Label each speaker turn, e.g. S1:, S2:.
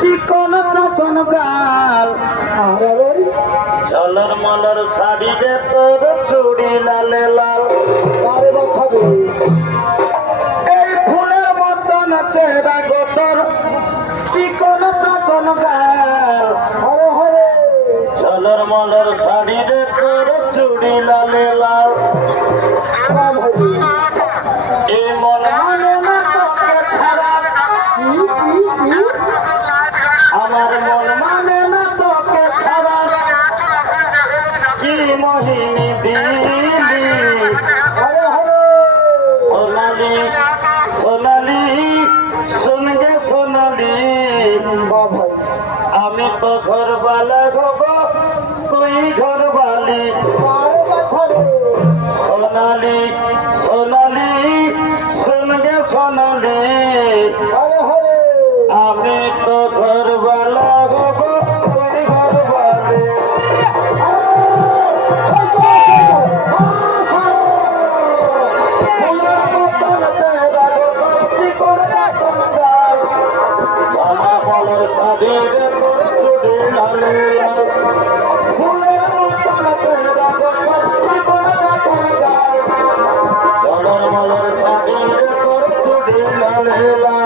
S1: চিকন চাকন গাল ঝলর মলর শাড়ি রে তোর চুড়ি লালে লাল এই ফুলের মতন চেহারা গোতর চিকন চাকন গাল ঝলর মলর শাড়ি রে তোর চুড়ি মহিনী দিলি সোনালি সোনালি শুনগে সোনালি। আমি তো ঘর বালা গব তুই ঘর বালি সোনালি সোনালি শুনগে সোনালি আমি বেলা